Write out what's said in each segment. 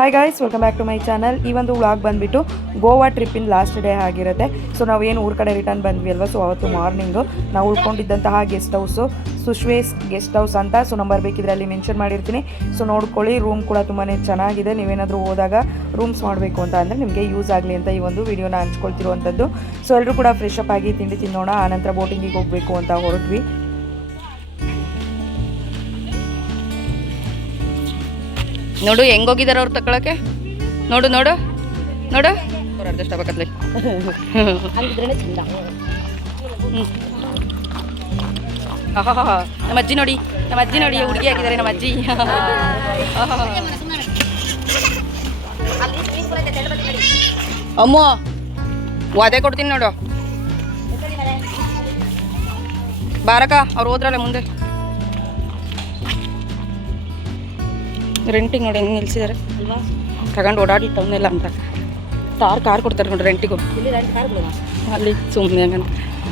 Hi guys, welcome back to my channel. ಈ ಒಂದು vlog ಬಂದುಬಿಟ್ಟು ಗೋವಾ ಟ್ರಿಪ್ಪಿನ ಲಾಸ್ಟ್ ಡೇ ಆಗಿರುತ್ತೆ. ಸೊ ನಾವೇನು ಊರ ಕಡೆ ರಿಟರ್ನ್ ಬಂದ್ವಿ ಅಲ್ವಾ, ಸೊ ಅವತ್ತು ಮಾರ್ನಿಂಗು ನಾವು ಉಳ್ಕೊಂಡಿದ್ದಂತಹ ಗೆಸ್ಟ್ ಹೌಸು ಸುಶ್ವೇಸ್ ಗೆಸ್ಟ್ ಹೌಸ್ ಅಂತ. ಸೊ ನಂಬರ್ ಬೇಕಿದ್ರೆ ಅಲ್ಲಿ ಮೆನ್ಷನ್ ಮಾಡಿರ್ತೀನಿ. ಸೊ ನೋಡ್ಕೊಳ್ಳಿ, ರೂಮ್ ಕೂಡ ತುಂಬಾ ಚೆನ್ನಾಗಿದೆ. ನೀವೇನಾದರೂ ಹೋದಾಗ ರೂಮ್ಸ್ ಮಾಡಬೇಕು ಅಂತ ಅಂದರೆ ನಿಮಗೆ ಯೂಸ್ ಆಗಲಿ ಅಂತ ಈ ಒಂದು ವಿಡಿಯೋನ ಹಂಚ್ಕೊಳ್ತಿರುವಂಥದ್ದು. ಸೊ ಎಲ್ಲರೂ ಕೂಡ ಫ್ರೆಶ್ ಅಪ್ ಆಗಿ ತಿಂಡಿ ತಿನ್ನೋಣ, ಆನಂತರ ಬೋಟಿಂಗಿಗೆ ಹೋಗಬೇಕು ಅಂತ ಹೊರಟ್ವಿ. ನೋಡು ಹೆಂಗೋಗಿದಾರ ಅವ್ರು ತಗೊಳಕ್ಕೆ. ನೋಡು ನೋಡು ನೋಡು, ಅವ್ರು ಅಡ್ಜಸ್ಟ್ ಆಗ್ಬೇಕತ್ಲಿ. ನಮ್ಮ ಅಜ್ಜಿ ನೋಡಿ, ನಮ್ಮ ಅಜ್ಜಿ ನೋಡಿ, ಹುಡುಗಿ ಆಗಿದ್ದಾರೆ ನಮ್ಮ ಅಜ್ಜಿ. ಅಮ್ಮ ವಾದೆ ಕೊಡ್ತೀನಿ ನೋಡು. ಬಾರಕ ಅವ್ರು ಹೋದ್ರಲ್ಲ ಮುಂದೆ. ರೆಂಟಿಗೆ ನೋಡಿ ಹೆಂಗೆ ನಿಲ್ಸಿದ್ದಾರೆ ಅಲ್ವಾ, ತಗೊಂಡು ಓಡಾಡಿ ಟೌನೆಲ್ಲ ಅಂತ. ಕಾರ್ ಕೊಡ್ತಾರೆ ನೋಡಿ ರೆಂಟಿಗೂ. ಅಲ್ಲಿ ಸುಮ್ಮನೆ ಹಂಗಂತ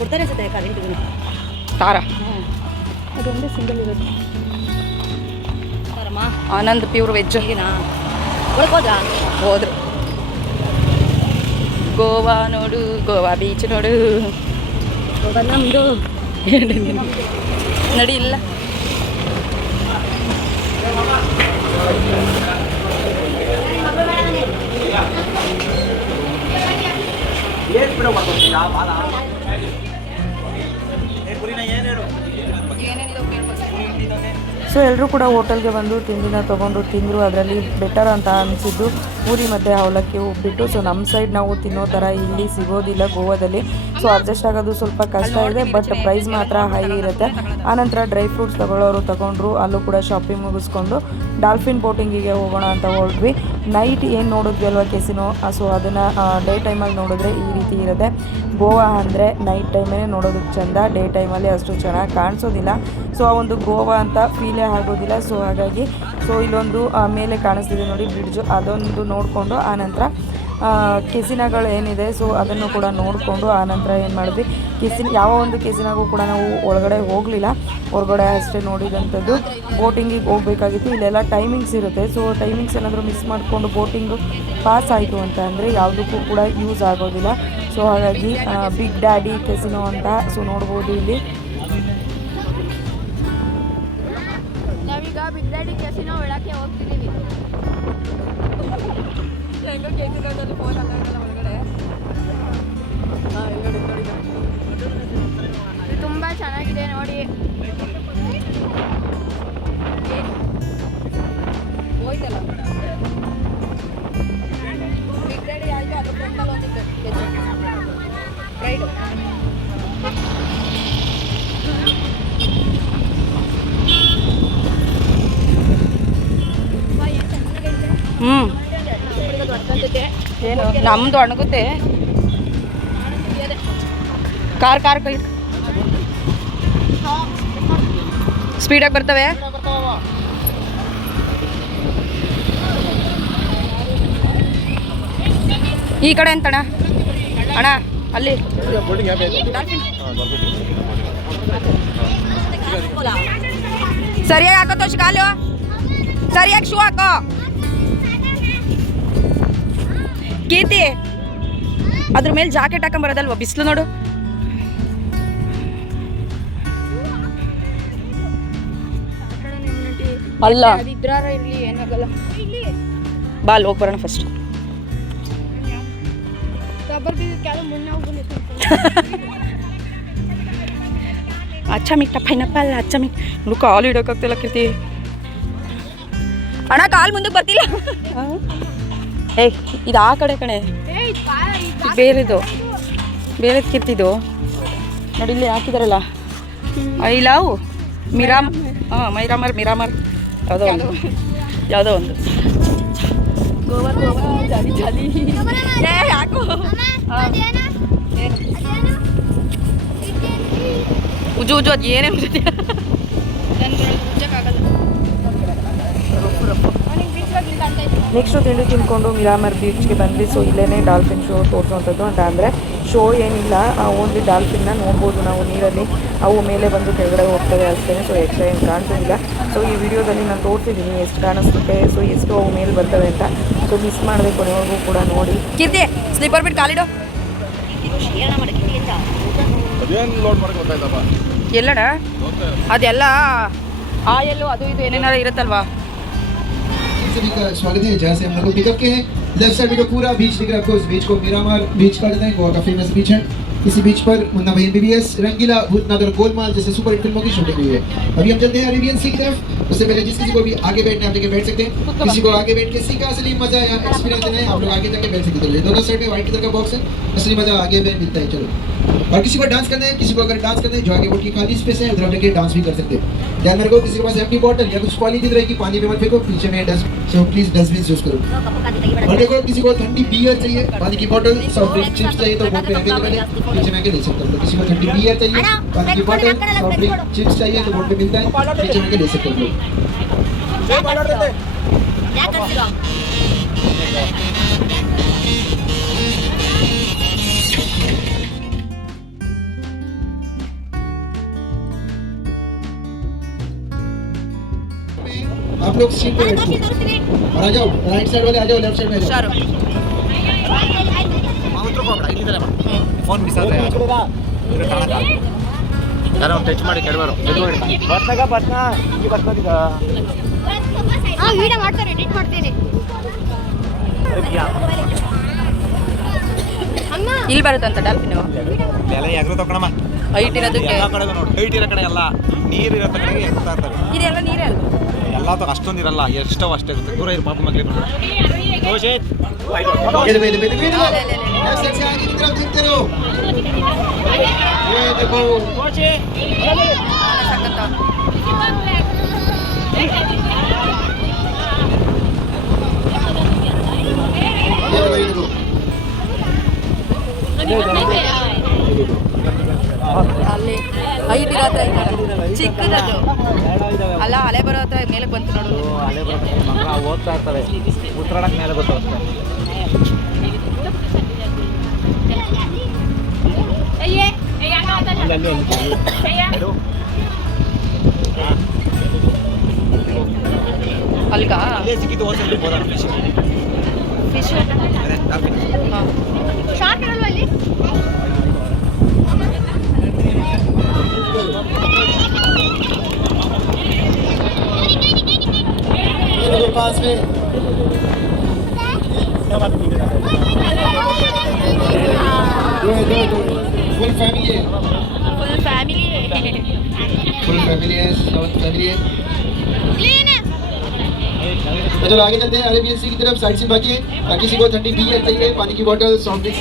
ಕೊಡ್ತಾರೆ ರೆಂಟಿಗೂ. ತಾರ ಅದೊಂದೇ ಸಿಂಗಲ್ ಇರೋದು. ಆನಂದ್ ಪ್ಯೂರ್ ವೆಜ್ ಹೋದ್ರು. ಗೋವಾ ನೋಡು, ಗೋವಾ ಬೀಚ್ ನೋಡು. ನಮ್ಮದು ನಡಿ ಇಲ್ಲ. ಸೊ ಎಲ್ಲರೂ ಕೂಡ ಹೋಟೆಲ್ಗೆ ಬಂದು ತಿಂಡಿನ ತೊಗೊಂಡು ತಿಂದರು. ಅದರಲ್ಲಿ ಬೆಟರ್ ಅಂತ ಅನಿಸಿದ್ದು ಪೂರಿ ಮತ್ತು ಅವಲಕ್ಕಿ ಹೋಗ್ಬಿಟ್ಟು. ಸೊ ನಮ್ಮ ಸೈಡ್ ನಾವು ತಿನ್ನೋ ಥರ ಇಲ್ಲಿ ಸಿಗೋದಿಲ್ಲ ಗೋವಾದಲ್ಲಿ. ಸೊ ಅಡ್ಜಸ್ಟ್ ಆಗೋದು ಸ್ವಲ್ಪ ಕಷ್ಟ ಇದೆ, ಬಟ್ ಪ್ರೈಸ್ ಮಾತ್ರ ಹೈ ಇರುತ್ತೆ. ಆನಂತರ ಡ್ರೈ ಫ್ರೂಟ್ಸ್ ತೊಗೊಳ್ಳೋರು ತೊಗೊಂಡ್ರು. ಅಲ್ಲೂ ಕೂಡ ಶಾಪಿಂಗ್ ಮುಗಿಸ್ಕೊಂಡು ಡಾಲ್ಫಿನ್ ಬೋಟಿಂಗಿಗೆ ಹೋಗೋಣ ಅಂತ ಹೊರಟ್ವಿ. ನೈಟ್ ಏನು ನೋಡಿದ್ವಿ ಅಲ್ವಾ ಕೆಸಿನೋ, ಸೊ ಅದನ್ನು ಡೇ ಟೈಮಲ್ಲಿ ನೋಡಿದ್ರೆ ಈ ರೀತಿ ಇರುತ್ತೆ. ಗೋವಾ ಅಂದರೆ ನೈಟ್ ಟೈಮೇ ನೋಡೋದಕ್ಕೆ ಚೆಂದ, ಡೇ ಟೈಮಲ್ಲಿ ಅಷ್ಟು ಚೆನ್ನಾಗಿ ಕಾಣಿಸೋದಿಲ್ಲ. ಸೊ ಆ ಒಂದು ಗೋವಾ ಅಂತ ಫೀಲೇ ಆಗೋದಿಲ್ಲ. ಸೊ ಹಾಗಾಗಿ ಇಲ್ಲೊಂದು ಮೇಲೆ ಕಾಣಿಸ್ತಿದೆ ನೋಡಿ ಬ್ರಿಡ್ಜು, ಅದೊಂದು ನೋಡಿಕೊಂಡು ಆನಂತರ ಕೆಸಿನಗಳು ಏನಿದೆ ಸೊ ಅದನ್ನು ಕೂಡ ನೋಡಿಕೊಂಡು ಆನಂತರ ಏನು ಮಾಡಿದ್ವಿ, ಯಾವ ಒಂದು ಕೆಸಿನಾಗೂ ಕೂಡ ನಾವು ಒಳಗಡೆ ಹೋಗಲಿಲ್ಲ, ಹೊರಗಡೆ ಅಷ್ಟೇ ನೋಡಿದಂಥದ್ದು. ಬೋಟಿಂಗಿಗೆ ಹೋಗಬೇಕಾಗಿತ್ತು. ಇಲ್ಲೆಲ್ಲ ಟೈಮಿಂಗ್ಸ್ ಇರುತ್ತೆ. ಸೊ ಟೈಮಿಂಗ್ಸ್ ಏನಾದರೂ ಮಿಸ್ ಮಾಡಿಕೊಂಡು ಬೋಟಿಂಗು ಪಾಸ್ ಆಯಿತು ಅಂತ ಅಂದರೆ ಯಾವುದಕ್ಕೂ ಕೂಡ ಯೂಸ್ ಆಗೋದಿಲ್ಲ. ಸೊ ಹಾಗಾಗಿ ಬಿಗ್ ಡ್ಯಾಡಿ ಕೆಸಿನೋ ಅಂತ ಸೊ ನೋಡ್ಬೋದು ಇಲ್ಲಿ. ನಾವೀಗ ಬಿಗ್ ಡ್ಯಾಡಿ ಕೆಸಿನೋ ಒಳಕ್ಕೆ ಹೋಗ್ತಿದ್ದೀವಿ. ತುಂಬ ಚೆನ್ನಾಗಿದೆ ನೋಡಿ. ಹೋಯ್ತಲ್ಲ ಬಿಗ್ ಡ್ಯಾಡಿ ಆಯಿತು, ಅದು ಫ್ರಂಟಲ್ಲಿ ಒಂದಿತ್ತು ರೈಡು. ಏನು ನಮ್ಮದು ಅಣಗುತ್ತೆ. ಕಾರ್ ಕೈ ಸ್ಪೀಡಾಗಿ ಬರ್ತವೆ. ಈ ಕಡೆ ಅಂತಣ್ಣ, ಅಣ್ಣ ಅಲ್ಲಿ ಸರಿಯಾಗಿ ಹಾಕೋ ತೋಷ್ ಕಾಲು, ಸರಿಯಾಗಿ ಶೂ ಹಾಕೋ. ಕೀರ್ತಿ ಅದ್ರ ಮೇಲೆ ಜಾಕೆಟ್ ಹಾಕೊಂಬರೋದಲ್ವ, ಬಿಸಿಲು ನೋಡು. ಅಲ್ಲ ಬಾ ಅಲ್ಲಿ ಹೋಗಿ ಬರೋಣ ಫಸ್ಟ್. ಅಚ್ಚ ಮಿಕ್ಟ ಪೈನಾಪಲ್, ಅಚ್ಚ ಮಿಕ್ ನೋಡು. ಕಾಲು ಇಡೋಕ್ಕಾಗ್ತಿಲ್ಲ ಕೀರ್ತಿ. ಅಣ್ಣ ಕಾಲು ಮುಂದಕ್ಕೆ ಬರ್ತಿಲ್ಲ. ಏಯ್ ಇದು ಆ ಕಡೆ ಕಣೆ, ಬೇರೆದು ಕಿರ್ತಿದ್ದು ನೋಡಿ. ಇಲ್ಲಿ ಹಾಕಿದಾರಲ್ಲ ಐ ಲವ್ ಮಿರಾಮರ್ ಯಾವುದೋ ಒಂದು ಗೋವಾ ಜಾಲಿ ಯಾಕೋ ಉಜ್ಜು ಅದು ಏನೇ ಉಜ್ಜುತ್ತೆ. ನೆಕ್ಸ್ಟು ತಿಂಡಿ ತಿಂದ್ಕೊಂಡು ಮಿರಾಮರ್ ಬೀಚ್ಗೆ ಬಂದ್ವಿ. ಸೊ ಇಲ್ಲೇ ಡಾಲ್ಫಿನ್ ಶೋ ತೋರಿಸುವಂಥದ್ದು ಅಂತ ಅಂದರೆ ಶೋ ಏನಿಲ್ಲ, ಓನ್ಲಿ ಡಾಲ್ಫಿನ್ನ ನೋಡ್ಬೋದು ನಾವು ನೀರಲ್ಲಿ. ಅವು ಮೇಲೆ ಬಂದು ಕೆಳಗಡೆ ಹೋಗ್ತವೆ ಅಷ್ಟೇ, ಸೊ ಎಕ್ಸ್ಟ್ರಾ ಏನು ಕಾಣಿಸೋದಿಲ್ಲ. ಸೊ ಈ ವಿಡಿಯೋದಲ್ಲಿ ನಾನು ತೋರಿಸಿದ್ದೀನಿ ಎಷ್ಟು ಕಾಣಿಸುತ್ತೆ, ಸೊ ಎಷ್ಟು ಅವು ಮೇಲೆ ಬರ್ತವೆ ಅಂತ. ಸೊ ಮಿಸ್ ಮಾಡದೆ ಕೊನೆವರೆಗೂ ಕೂಡ ನೋಡಿ. ಕೀರ್ತಿ ಸ್ಲೀಪರ್ ಬಿಟ್ಟು ಕಾಲಿಡು. ಎಲ್ಲಡ ಅದೆಲ್ಲ ಆಯಲ್ಲು ಅದು ಇದು ಏನೇನಾರ ಇರುತ್ತಲ್ವಾ. सभी का स्वागत है। जहाँ से हम लोग पिकअप के हैं, लेफ्ट साइड में जो पूरा बीच दिख रहा है आपको, उस बीच को मिरामार बीच कहते हैं। गोवा का फेमस बीच है। इसी बीच पर मुन्ना भाई MBBS, रंगीला, भूतनाथ और गोलमाल जैसे सुपर हिट फिल्मों की शूटिंग हुई है। अभी हम चलते हैं अरेबियन सी की तरफ। उससे पहले जिस किसी को भी आगे बैठने आप बैठ सकते हैं, किसी को आगे बैठ के सी का असली मजा या एक्सपीरियंस लेना है, आप लोग आगे जाके बैठ सकते हैं। दोनों साइड में व्हाइट कलर का बॉक्स है, असली मजा आगे में मिलता है। चलो, और किसी को डांस करना है, किसी को अगर डांस करना है, जो आगे बोट की खाली स्पेस है उधर जाके डांस भी कर सकते हैं। ध्यान में रखो, किसी के पास एम्प्टी बॉटल या कुछ पॉलीथीन रहेगी, पानी में मत फेंको, पीछे में dust, so please dustbin use करो। और देखो, किसी को ठंडी बियर चाहिए, पानी की बोतल, सॉफ्ट ड्रिंक, चिप्स चाहिए तो बोट पे रख के पीछे में आके ले सकते हो। किसी को ठंडी बियर चाहिए, पानी की बोतल, सॉफ्ट ड्रिंक, चिप्स चाहिए तो बोट पे मिलता है, पीछे में आके ले सकते हो। आप लोग सीट पे बैठो और आ जाओ, राइट साइड वाले आ जाओ, लेफ्ट साइड में आ जाओ। ಫೋನ್ ಮಿಸ್ ಆದರೆ ಯಾರೋ ಟಚ್ ಮಾಡಿ ಕೆಡಬಾರು ಬರ್ತಗ ಬರ್ತನ ಈ ಬರ್ತದೀಗ ವಿಡಿಯೋ ಮಾಡ್ತಾರೆ, ಎಡಿಟ್ ಮಾಡ್ತೇನೆ. ಇಲ್ಲಿ ಬರುತ್ತಂತ ಡಾಲ್ಫಿನ್ ಎಲ್ಲ ಎಗರು ತಗೊಳಮ್ಮ. ಹೈಟ್ ಇರೋದಕ್ಕೆ ಎಲ್ಲ ಕಡೆಗೂ ನೋಡಿ, ಹೈಟ್ ಇರೋ ಕಡೆ ಎಲ್ಲ ನೀರು ಇರೋ ಕಡೆಗೆ ಎಗ್ತಾ ಇರ್ತಾರೆ. ಇದೆಲ್ಲ ನೀರೇ ಅಲ್ಲ, ಎಲ್ಲ ಅಷ್ಟೊಂದು ಇರಲ್ಲ, ಎಷ್ಟೋ ಅಷ್ಟೇ ಇರುತ್ತೆ. ದೂರ ಇರೋ ಪಾಪ ಮಕ್ಕಳಿಗೆ ನೋಡಿ. ये देखो, लेफ्ट साइड से आगे की तरफ देखते रहो। ये देखो, ये देखो, ಅಲ್ಲಿ ಹೈಟ್ ಇರತ್ತೆ, ಚಿಕ್ಕದದು ಅಲ್ಲ, ಅಲೆ ಬರೋ ಹತ್ರ ಮೇಲೆ ಬಂತು ನೋಡು. ಅಲೆ ಓದ್ತಾ ಇರ್ತವೆ, ಉತ್ತರಾಡಕ್ಕೆ ಮೇಲೆ ಗೊತ್ತು ಅಷ್ಟೇ. ಅಲ್ಗ ಅಲ್ಲೇ ಸಿಕ್ಕಿದ್ದು ಹೋದಲ್ಲಿ ಹೋದ ಫಿಶ್ ಫಿಶ್ ಹಾಂ ಶಾರ್ಟ್ ಇರಲ್ವಾ ಅಲ್ಲಿ? ये देखो पास में। फुल फैमिली है, ಫುಲ್ ಫ್ಯಾಮಿಲಿ. फुल फैमिली है, साउथ फैमिली है। ಕ್ಲೀನ್ तो चलो आगे चलते हैं अरेबियन सी की तरफ। साइड से बाकी है, किसी को ठंडी बियर चाहिए, पानी की बोतल, सॉफ्ट ड्रिंक्स।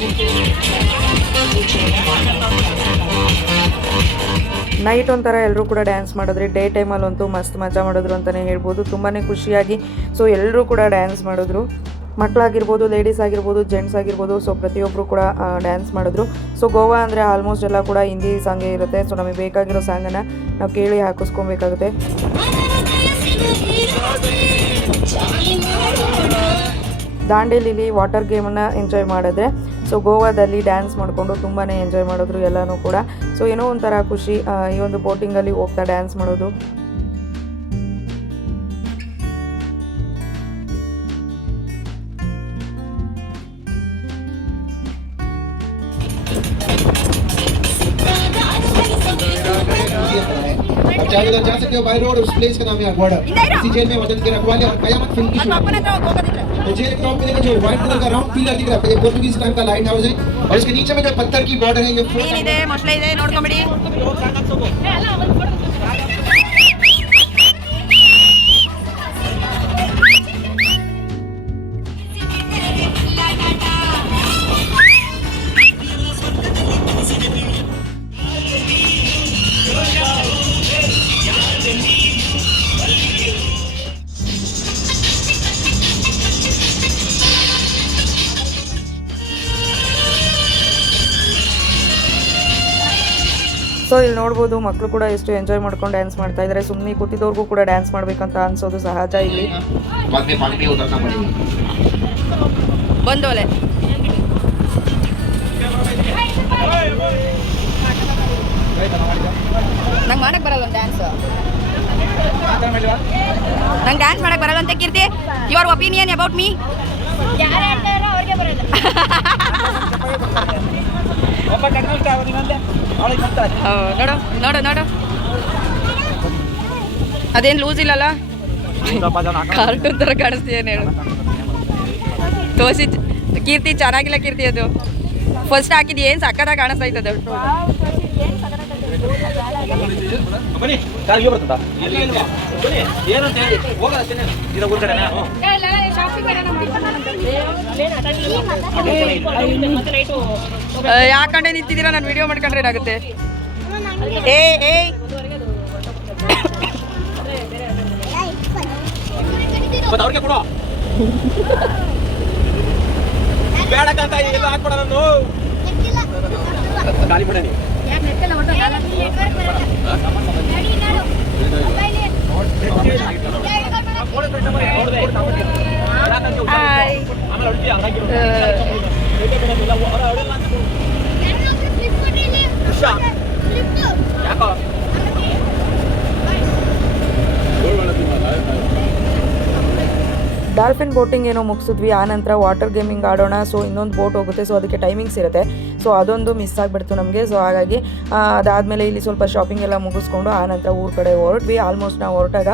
ನೈಟ್ ಒಂಥರ ಎಲ್ಲರೂ ಕೂಡ ಡ್ಯಾನ್ಸ್ ಮಾಡಿದ್ರೆ, ಡೇ ಟೈಮಲ್ಲಂತೂ ಮಸ್ತ್ ಮಜಾ ಮಾಡಿದ್ರು ಅಂತಲೇ ಹೇಳ್ಬೋದು. ತುಂಬಾ ಖುಷಿಯಾಗಿ ಸೊ ಎಲ್ಲರೂ ಕೂಡ ಡ್ಯಾನ್ಸ್ ಮಾಡಿದ್ರು. ಮಕ್ಕಳಾಗಿರ್ಬೋದು, ಲೇಡೀಸ್ ಆಗಿರ್ಬೋದು, ಜೆಂಟ್ಸ್ ಆಗಿರ್ಬೋದು, ಸೊ ಪ್ರತಿಯೊಬ್ಬರು ಕೂಡ ಡ್ಯಾನ್ಸ್ ಮಾಡಿದ್ರು. ಸೊ ಗೋವಾ ಅಂದರೆ ಆಲ್ಮೋಸ್ಟ್ ಎಲ್ಲ ಕೂಡ ಹಿಂದಿ ಸಾಂಗೇ ಇರುತ್ತೆ. ಸೊ ನಮಗೆ ಬೇಕಾಗಿರೋ ಸಾಂಗನ್ನು ನಾವು ಕೇಳಿ ಹಾಕಿಸ್ಕೊಬೇಕಾಗುತ್ತೆ. ದಾಂಡೇಲಿಲಿ ವಾಟರ್ ಗೇಮನ್ನು ಎಂಜಾಯ್ ಮಾಡಿದ್ರೆ, ಸೊ ಗೋವಾದಲ್ಲಿ ಡ್ಯಾನ್ಸ್ ಮಾಡಿಕೊಂಡು ತುಂಬಾ ಎಂಜಾಯ್ ಮಾಡಿದ್ರು ಎಲ್ಲನೂ ಕೂಡ. ಸೊ ಏನೋ ಒಂಥರ ಖುಷಿ ಈ ಒಂದು ಬೋಟಿಂಗಲ್ಲಿ ಹೋಗ್ತಾ ಡ್ಯಾನ್ಸ್ ಮಾಡೋದು. चाहे उधर जा सकते हो बाय रोड, उस प्लेस का नाम है अगवाड़ा। इसी जेल में वतन के रखवाले और कयामत फिल्म की शूटिंग। तो जेल के टॉप पे देखो जो व्हाइट कलर का राउंड पिलर दिख रहा है, ये पोर्तुगीज टाइम का लाइट हाउस है। और इसके नीचे में जो पत्थर की बॉर्डर है, ये ಮೀನಿದೆ, ಮೊಸಳೆ ಇದೆ, ನೋಡ್ಕೊಂಬಿಡಿ. ಸೊ ಇಲ್ಲಿ ನೋಡ್ಬೋದು ಮಕ್ಕಳು ಕೂಡ ಎಷ್ಟು ಎಂಜಾಯ್ ಮಾಡ್ಕೊಂಡು ಡ್ಯಾನ್ಸ್ ಮಾಡ್ತಾ ಇದ್ದಾರೆ. ಸುಮ್ಮನೆ ಕೂತಿದ್ದವ್ರಿಗೂ ಕೂಡ ಡ್ಯಾನ್ಸ್ ಮಾಡಬೇಕಂತ ಅನ್ಸೋದು ಸಹಜ ಇಲ್ಲಿ. ಬಂದೋಲೆ ನಂಗೆ ಮಾಡಕ್ಕೆ ಬರಲ್ಲ ಒಂದು ಡ್ಯಾನ್ಸ್. ನಂಗೆ ಡ್ಯಾನ್ಸ್ ಮಾಡಕ್ಕೆ ಬರಲ್ಲ ಅಂತ Keerthi. Your opinion about me? ಯಾರು ಹೇಳ್ತಾರೋ ಅವ್ರಿಗೆ ಬರೋದು. ನೋಡು ನೋಡು ನೋಡು, ಅದೇನು ಲೂಸ್ ಇಲ್ಲಲ್ಲ, ಕಾರ್ಟೂನ್ ಥರ ಕಾಣಿಸ್ತೀಯೇನು ಹೇಳು. ತೋರಿಸಿ ಕೀರ್ತಿ, ಚೆನ್ನಾಗಿಲ್ಲ ಕೀರ್ತಿ. ಅದು ಫಸ್ಟ್ ಹಾಕಿದ್ದು ಏನು ಸಕ್ಕತ್ತಾಗಿ ಕಾಣಿಸ್ತಾ ಇತ್ತು ಅದು. ಬನ್ನಿ ಕಾರ್ ಇವೆ ಬರ್ತದ ಬನ್ನಿ ಏನಂತ ಹೇಳಿ ಹೋಗೋಣ ಅಷ್ಟೇ ಇದು ಊರ್ಕಡೆನಾ ಯಾಕಂಡೆ ನಿಂತಿದ್ದೀರಾ? ನಾನು ವಿಡಿಯೋ ಮಾಡ್ಕೊಂಡ್ರೆ ಏನಾಗುತ್ತೆ? ಏ ಏ ಮತ್ತೆ ಅವ್ರಿಗೆ ಕೊಡು ಬೇಡಕ್ಕಂತ ಎಲ್ಲ ಹಾಕ್ಬಿಡ ನಾನು ಗಾಳಿ ಬಿಡನಿ ಯಾಕೋ ಡಾಲ್ಫಿನ್ ಬೋಟಿಂಗ್ ಏನೋ ಮುಗಿಸಿದ್ವಿ. ಆನಂತರ ವಾಟರ್ ಗೇಮಿಂಗ್ ಆಡೋಣ. ಸೊ ಇನ್ನೊಂದು ಬೋಟ್ ಹೋಗುತ್ತೆ, ಸೊ ಅದಕ್ಕೆ ಟೈಮಿಂಗ್ಸ್ ಇರುತ್ತೆ. ಸೊ ಅದೊಂದು ಮಿಸ್ ಆಗಿಬಿಡ್ತು ನಮಗೆ. ಸೊ ಹಾಗಾಗಿ ಅದಾದಮೇಲೆ ಇಲ್ಲಿ ಸ್ವಲ್ಪ ಶಾಪಿಂಗ್ ಎಲ್ಲ ಮುಗಿಸ್ಕೊಂಡು ಆನಂತರ ಊರ ಕಡೆ ಹೊರಟ್ವಿ. ಆಲ್ಮೋಸ್ಟ್ ನಾವು ಹೊರಟಾಗ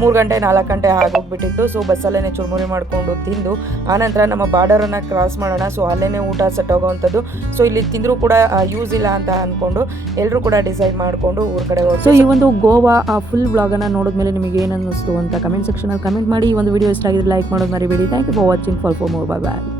3 ಗಂಟೆ 4 ಗಂಟೆ ಆಗೋಗ್ಬಿಟ್ಟಿತ್ತು. ಸೊ ಬಸ್ಸಲ್ಲೇ ಚುರುಮುರಿ ಮಾಡಿಕೊಂಡು ತಿಂದು ಆನಂತರ ನಮ್ಮ ಬಾರ್ಡರನ್ನು ಕ್ರಾಸ್ ಮಾಡೋಣ. ಸೊ ಅಲ್ಲೇ ಊಟ ಸೆಟ್ ಹೋಗೋವಂಥದ್ದು. ಸೊ ಇಲ್ಲಿ ತಿಂದರೂ ಕೂಡ ಯೂಸ್ ಇಲ್ಲ ಅಂತ ಅಂದ್ಕೊಂಡು ಎಲ್ಲರೂ ಕೂಡ ಡಿಸೈಡ್ ಮಾಡಿಕೊಂಡು ಊರ ಕಡೆ ಹೋಗಿ. ಸೊ ಈ ಒಂದು ಗೋವಾ ಫುಲ್ ಬ್ಲಾಗನ್ನು ನೋಡಿದ್ಮೇಲೆ ನಿಮಗೆ ಏನು ಅನ್ನಿಸ್ತು ಅಂತ ಕಮೆಂಟ್ ಸೆಕ್ಷನಲ್ಲಿ ಕಮೆಂಟ್ ಮಾಡಿ. ಈ ಒಂದು ವಿಡಿಯೋ ಇಷ್ಟ ಆಗಿದ್ರೆ ಲೈಕ್ ಮಾಡೋದು ಮರಿಬೇಡಿ. Thank you for watching. For more. Bye bye.